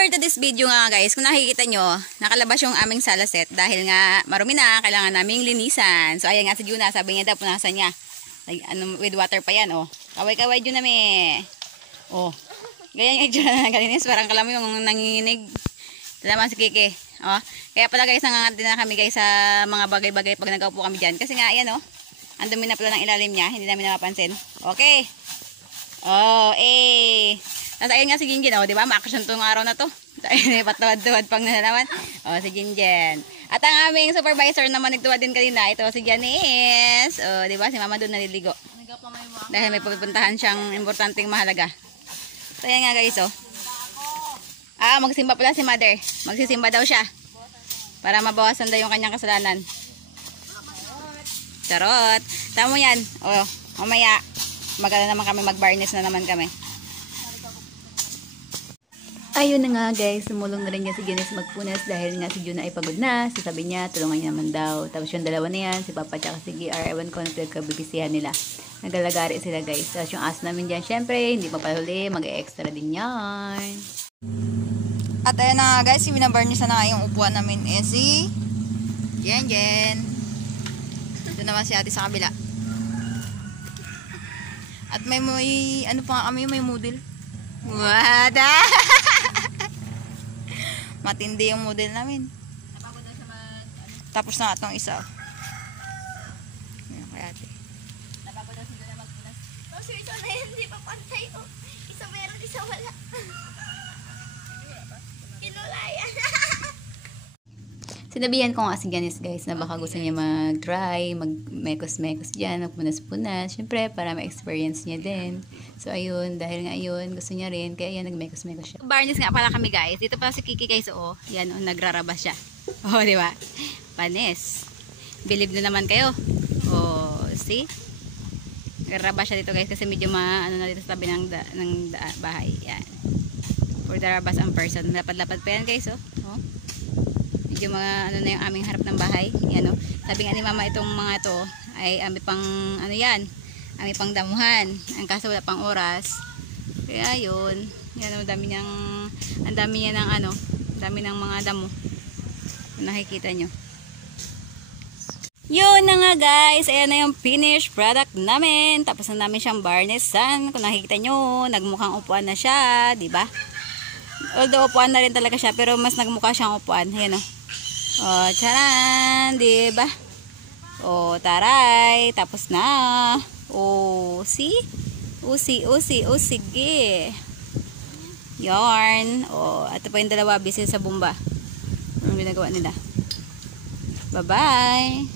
for today's video nga guys, kung nakikita nyo, nakalabas yung aming salaset dahil nga marumi na, kailangan naming linisan. So ayan nga si Juna, sabi niya daw, punasan niya. Like, with water pa yan, oh. Kaway-kaway Juna me. Oh. Ganyan yung Juna na kalinis, parang kalam mo yung nanginginig. Ito naman si Kiki. Oh. Kaya pala guys, nangangat din na kami guys sa mga bagay-bagay pag nagaupo kami dyan. Kasi nga, ayan oh, ang dumi na pala ng ilalim niya, hindi namin napapansin. Okay. Oh, eh. Tapos ayun nga si Jinjen, oh, di ba? Ma-action tong araw na to. Ayun, patawad-tuwad pang naman. Oh, si Jinjen. At ang aming supervisor naman nagtuwad din kanina, ito si Janice. Oh, di ba? Si Mama doon naliligo. Dahil may pupuntahan siyang importanteng mahalaga. So ayan nga guys, oh. Ah, magsimba pala si Mother. Magsisimba daw siya. Para mabawasan daw yung kanyang kasalanan. Charot. Tama mo yan. Oh, mamaya. Magala naman kami, mag-varnish na naman kami. Ayun na nga guys, sumulong na rin niya si Janice magpunas dahil nga si Juna ay pagod na. Sabi niya, tulungan niya naman daw. Tapos yung dalawa na yan, si Papa at si GR, ewan ko na pinagkabibisihan nila. Nagalagari sila guys. Tapos yung aso namin dyan, syempre, hindi pa paluli, mag-extra din yan. At ayun na nga guys, binabarnish na nga yung upuan namin si Jen. Ito naman si ate sa kabila. At may ano pa nga kami, may model. Wada! Matindi yung model namin. Tapos na itong isa. Ayan kaya ate. Napapagod daw sila magpunas. Oh, si isa na yun, hindi pa pantay. Oh. Isa meron, isa wala. Kinulayan. Sinabihan ko nga si Janice guys na baka gusto niya mag-try, mag-mekos-mekos dyan, magpunas-punas. Siyempre, para ma-experience niya din. So, ayun, dahil nga ayun, gusto niya rin. Kaya yan, nag-mekos-mekos siya. Barnes nga pala kami guys. Dito pala si Kiki guys, oh. Yan, oh, nagraraba siya. Oh, di ba? Panis. Believe na naman kayo. Oh, see? Nagraraba siya dito guys kasi medyo ano na dito sa tabi ng bahay. Yan. For the rabas ang person. Lapad-lapad pa yan guys, oh. Oh. Yung mga ano na yung aming harap ng bahay, yan o. Sabi nga ni Mama, itong mga to ay ami pang ano yan, ami pang damuhan. Ang kaso wala pang oras. Kaya yun, yan o, dami niyang, ang dami niya ng ano, dami ng mga damo. Kung nakikita nyo. Yun na nga guys, ayan na yung finished product namin. Tapos na namin siyang varnishan. Kung nakikita nyo, nagmukhang upuan na siya, diba? Although upuan na rin talaga siya, pero mas nagmukha siyang upuan. Ayan o. Oh, charan, diba? Oh, taray, tapos na. Oh, see? Oh, sige. Yarn. Oh, at pa yung dalawa busy sa bumba. Ano ginagawa nila? Bye-bye.